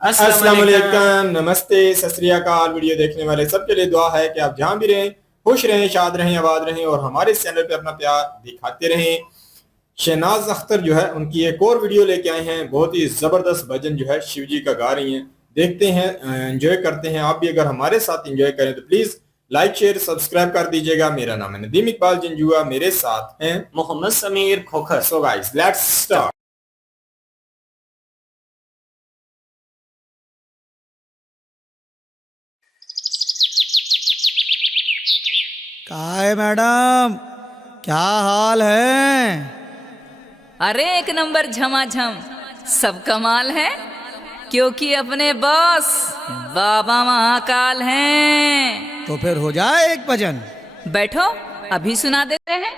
अस्सलाम अस्सलाम वालेकुम। वालेकुम, नमस्ते, सत श्री अकाल। वीडियो देखने वाले सबके लिए दुआ है कि आप जहां भी रहें खुश रहें, शाद रहें, आबाद रहें और हमारे इस चैनल पे अपना प्यार दिखाते रहें। शहनाज अख्तर जो है उनकी एक और वीडियो लेके आए हैं। बहुत ही जबरदस्त भजन जो है शिव जी का गा रही हैं। देखते हैं, एंजॉय करते हैं। आप भी अगर हमारे साथ एंजॉय करें तो प्लीज लाइक शेयर सब्सक्राइब कर दीजिएगा। मेरा नाम है नदीम इकबाल जंजुआ, मेरे साथ हैं Mohammad Sameer Khokhar. So guys let's start. कहा है मैडम? क्या हाल है? अरे एक नंबर झमाझम सब कमाल है, क्योंकि अपने बॉस बाबा महाकाल हैं। तो फिर हो जाए एक भजन। बैठो, अभी सुना देते हैं।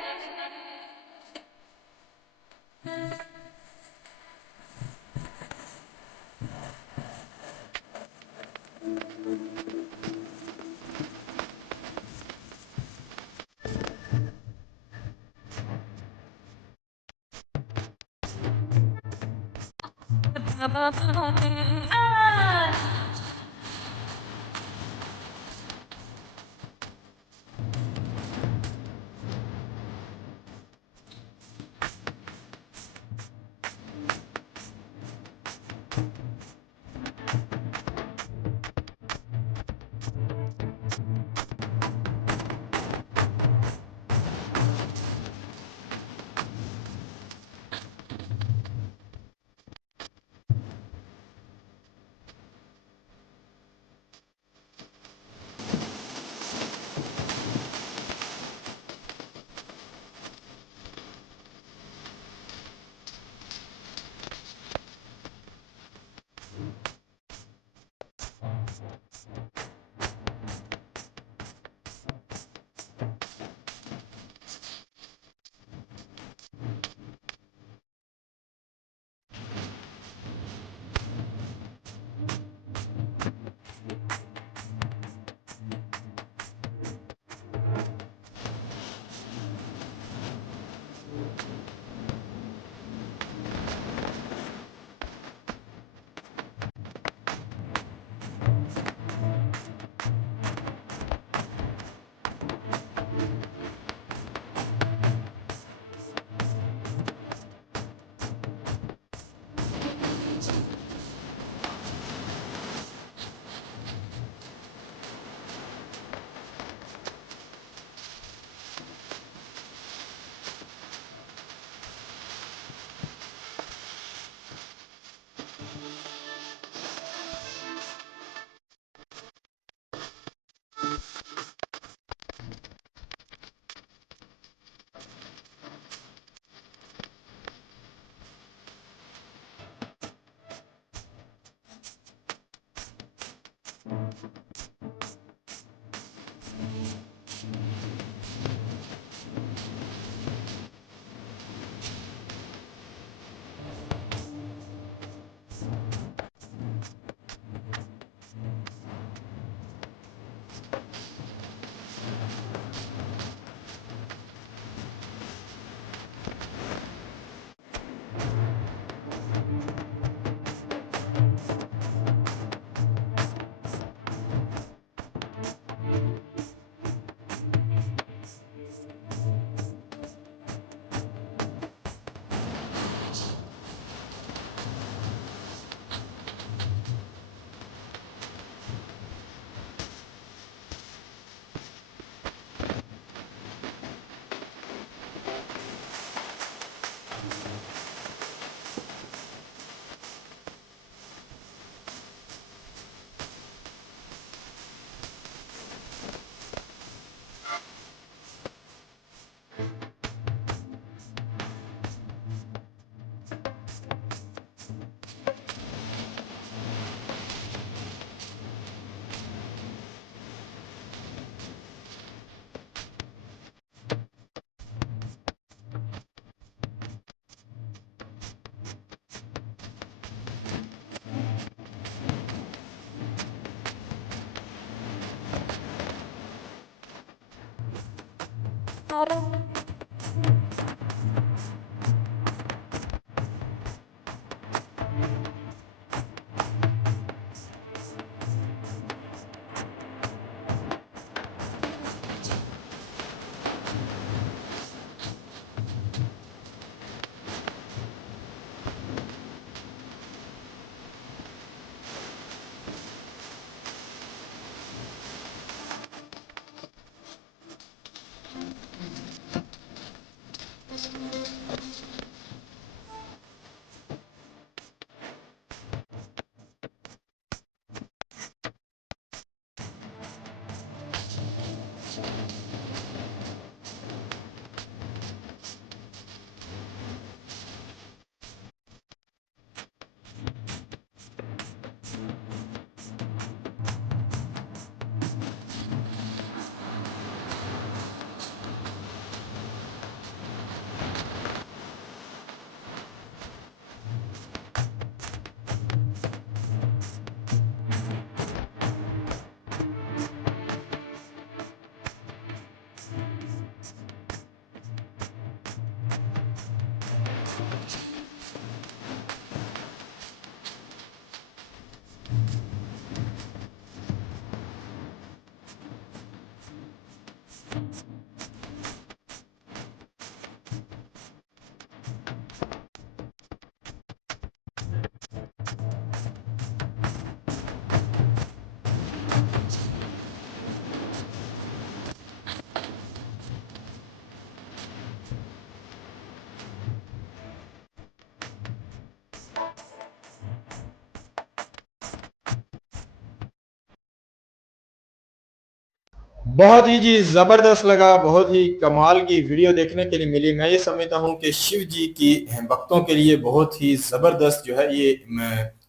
बहुत ही जी जबरदस्त लगा, बहुत ही कमाल की वीडियो देखने के लिए मिली। मैं ये समझता हूँ कि शिव जी की भक्तों के लिए बहुत ही जबरदस्त जो है ये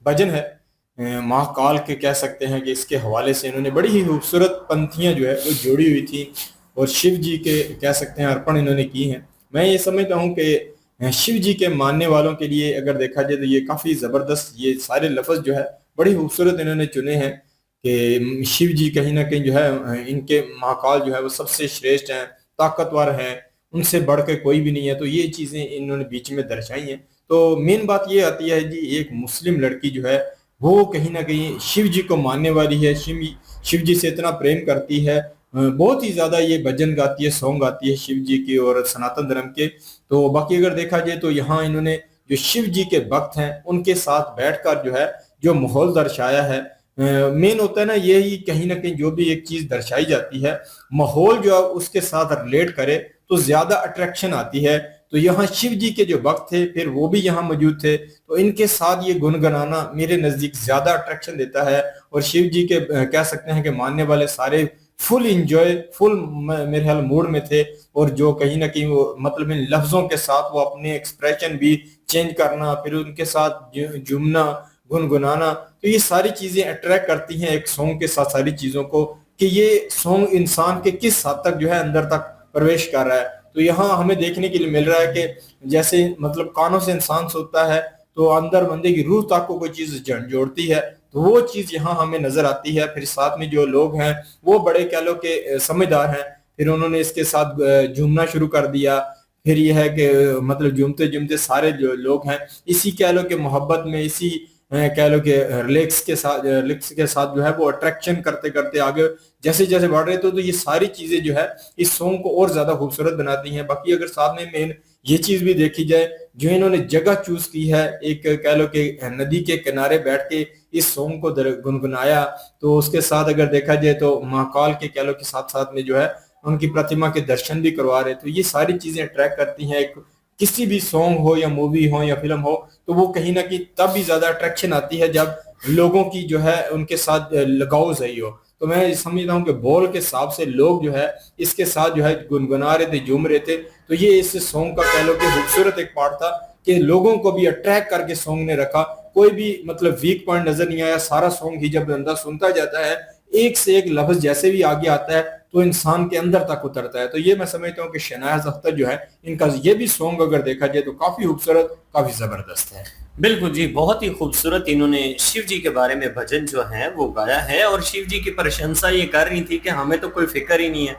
भजन है। महाकाल के कह सकते हैं कि इसके हवाले से इन्होंने बड़ी ही खूबसूरत पंक्तियां जो है वो जोड़ी हुई थी और शिव जी के कह सकते हैं अर्पण इन्होंने की हैं। मैं ये समझता हूँ कि शिव जी के मानने वालों के लिए अगर देखा जाए तो ये काफी जबरदस्त ये सारे लफ्ज जो है बड़ी खूबसूरत इन्होंने चुने हैं कि शिव जी कहीं ना कहीं जो है इनके महाकाल जो है वो सबसे श्रेष्ठ हैं, ताकतवर हैं, उनसे बढ़ के कोई भी नहीं है। तो ये चीजें इन्होंने बीच में दर्शाई हैं। तो मेन बात ये आती है जी, एक मुस्लिम लड़की जो है वो कहीं ना कहीं शिव जी को मानने वाली है, शिव जी से इतना प्रेम करती है, बहुत ही ज्यादा ये भजन गाती है, सॉन्ग गाती है शिव जी की और सनातन धर्म के। तो बाकी अगर देखा जाए तो यहाँ इन्होंने जो शिव जी के भक्त हैं उनके साथ बैठकर जो है जो माहौल दर्शाया है। मेन होता है ना यही, कहीं ना कहीं जो भी एक चीज दर्शाई जाती है माहौल जो है उसके साथ रिलेट करे तो ज्यादा अट्रैक्शन आती है। तो यहाँ शिव जी के जो भक्त थे फिर वो भी यहाँ मौजूद थे, तो इनके साथ ये गुनगुनाना मेरे नजदीक ज्यादा अट्रैक्शन देता है। और शिव जी के कह सकते हैं कि मानने वाले सारे फुल इंजॉय, फुल मेरे ख्याल मूड में थे। और जो कहीं ना कहीं वो मतलब इन लफ्जों के साथ वो अपने एक्सप्रेशन भी चेंज करना, फिर उनके साथ झूमना, गुनगुनाना, तो ये सारी चीजें अट्रैक्ट करती हैं एक सॉन्ग के साथ सारी चीजों को, कि ये सॉन्ग इंसान के किस हद तक जो है अंदर तक प्रवेश कर रहा है। तो यहाँ हमें देखने के लिए मिल रहा है कि जैसे मतलब कानों से इंसान सुनता है तो अंदर बंदे की रूह तक को कोई चीज जोड़ती है, तो वो चीज यहाँ हमें नजर आती है। फिर साथ में जो लोग हैं वो बड़े कह लो कि समझदार हैं, फिर उन्होंने इसके साथ झूमना शुरू कर दिया। फिर यह है कि मतलब झूमते झूमते सारे जो लोग हैं इसी कह लो कि मोहब्बत में, इसी कह लो कि रिलैक्स के साथ जो है वो अट्रैक्शन करते करते आगे जैसे जैसे बढ़ रहे थे। तो ये सारी चीजें जो है इस सॉन्ग को और ज्यादा खूबसूरत बनाती हैं। बाकी अगर साथ में मेन ये चीज भी देखी जाए, जो इन्होंने जगह चूज की है, एक कह लो कि नदी के किनारे बैठ के इस सॉन्ग को गुनगुनाया, तो उसके साथ अगर देखा जाए तो महाकाल के कह लो के साथ साथ में जो है उनकी प्रतिमा के दर्शन भी करवा रहे। तो ये सारी चीजें अट्रैक्ट करती हैं। एक किसी भी सॉन्ग हो या मूवी हो या फिल्म हो तो वो कहीं ना कहीं तब भी ज्यादा अट्रैक्शन आती है जब लोगों की जो है उनके साथ लगाव सही हो। तो मैं समझता हूँ कि बोल के हिसाब से लोग जो है इसके साथ जो है गुनगुना रहे थे, झूम रहे थे। तो ये इस सॉन्ग का कह लो कि खूबसूरत एक पार्ट था कि लोगों को भी अट्रैक्ट करके सॉन्ग ने रखा। कोई भी मतलब वीक पॉइंट नजर नहीं आया। सारा सॉन्ग ही जब बंदा सुनता जाता है एक से एक लफ्ज जैसे भी आगे आता है तो इंसान के अंदर तक उतरता है। तो ये मैं समझता हूँ कि शहनाज अख्तर जो है इनका ये भी सॉन्ग अगर देखा जाए तो काफी खूबसूरत, काफी जबरदस्त है। बिल्कुल जी, बहुत ही खूबसूरत इन्होंने शिव जी के बारे में भजन जो है वो गाया है और शिव जी की प्रशंसा ये कर रही थी कि हमें तो कोई फिक्र ही नहीं है,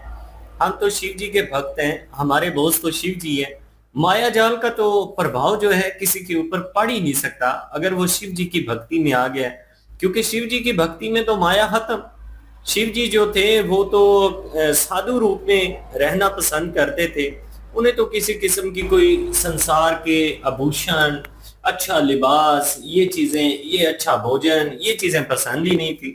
हम तो शिव जी के भक्त हैं, हमारे बोस तो शिव जी है। माया जाल का तो प्रभाव जो है किसी के ऊपर पड़ ही नहीं सकता अगर वो शिव जी की भक्ति में आ गया, क्योंकि शिव जी की भक्ति में तो माया खत्म। शिव जी जो थे वो तो साधु रूप में रहना पसंद करते थे, उन्हें तो किसी किस्म की कोई संसार के आभूषण, अच्छा लिबास, ये चीजें, ये अच्छा भोजन, ये चीजें पसंद ही नहीं थी।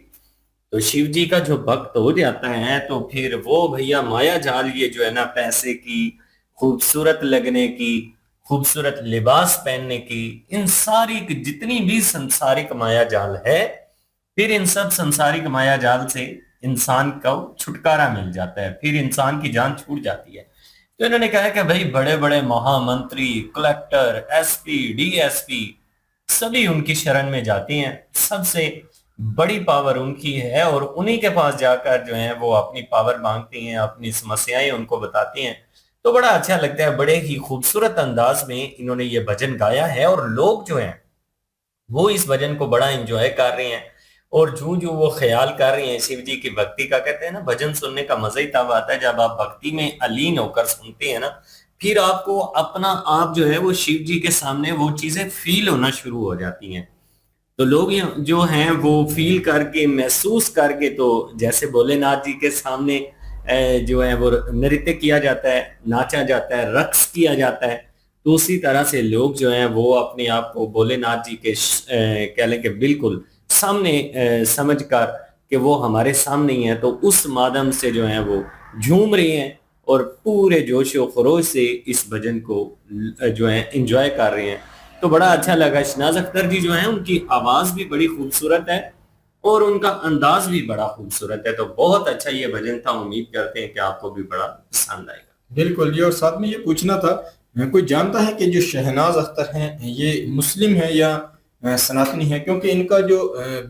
तो शिव जी का जो भक्त हो जाता है तो फिर वो भैया माया जाल ये जो है ना, पैसे की, खूबसूरत लगने की, खूबसूरत लिबास पहनने की, इन सारी जितनी भी संसारिक माया जाल है, फिर इन सब संसारिक माया जाल से इंसान को छुटकारा मिल जाता है, फिर इंसान की जान छूट जाती है। तो इन्होंने कहा कि भाई बड़े बड़े महामंत्री, कलेक्टर, एसपी, डीएसपी सभी उनकी शरण में जाती हैं, सबसे बड़ी पावर उनकी है और उन्हीं के पास जाकर जो है वो अपनी पावर मांगती हैं, अपनी समस्याएं उनको बताती हैं। तो बड़ा अच्छा लगता है, बड़े ही खूबसूरत अंदाज में इन्होंने ये भजन गाया है और लोग जो हैं वो इस भजन को बड़ा एंजॉय कर रहे हैं। और जो जो वो ख्याल कर रहे हैं शिव जी की भक्ति का, कहते हैं ना भजन सुनने का मजा ही तब आता है जब आप भक्ति में अलीन होकर सुनते हैं ना, फिर आपको अपना आप जो है वो शिव जी के सामने वो चीजें फील होना शुरू हो जाती हैं। तो लोग जो हैं वो फील करके, महसूस करके, तो जैसे भोलेनाथ जी के सामने जो है वो नृत्य किया जाता है, नाचा जाता है, रक्स किया जाता है, तो उसी तरह से लोग जो हैं वो अपने आप को भोलेनाथ जी के कह लें कि बिल्कुल सामने समझकर कि वो हमारे सामने ही है, तो उस माध्यम से जो है वो झूम रहे हैं और पूरे जोश और खरोश से इस भजन को जो है एंजॉय कर रहे हैं। तो बड़ा अच्छा लगा। शहनाज अख्तर जी जो है उनकी आवाज भी बड़ी खूबसूरत है और उनका अंदाज भी बड़ा खूबसूरत है। तो बहुत अच्छा ये भजन था, उम्मीद करते हैं कि आपको भी बड़ा पसंद आएगा। बिल्कुल जी। और साथ में ये पूछना था, कोई जानता है कि जो शहनाज अख्तर हैं ये मुस्लिम है या सनातनी है? क्योंकि इनका जो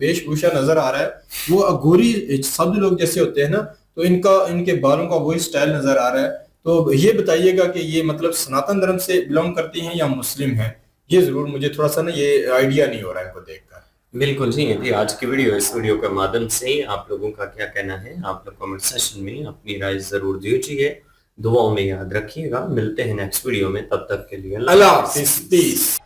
वेशभूषा नजर आ रहा है वो अघोरी सब लोग जैसे होते हैं ना, तो इनके बालों का वही स्टाइल नजर आ रहा है। तो ये बताइएगा कि ये मतलब सनातन धर्म से बिलोंग करती हैं या मुस्लिम है? ये जरूर, मुझे थोड़ा सा ना ये आइडिया नहीं हो रहा है इनको देखकर। बिल्कुल जी, ये थी आज की वीडियो। इस वीडियो के माध्यम से आप लोगों का क्या कहना है, आप लोग कमेंट सेक्शन में अपनी राय जरूर दीजिए। दुआओं में याद रखिएगा। मिलते हैं नेक्स्ट वीडियो में, तब तक के लिए अल्लाह हाफिज़।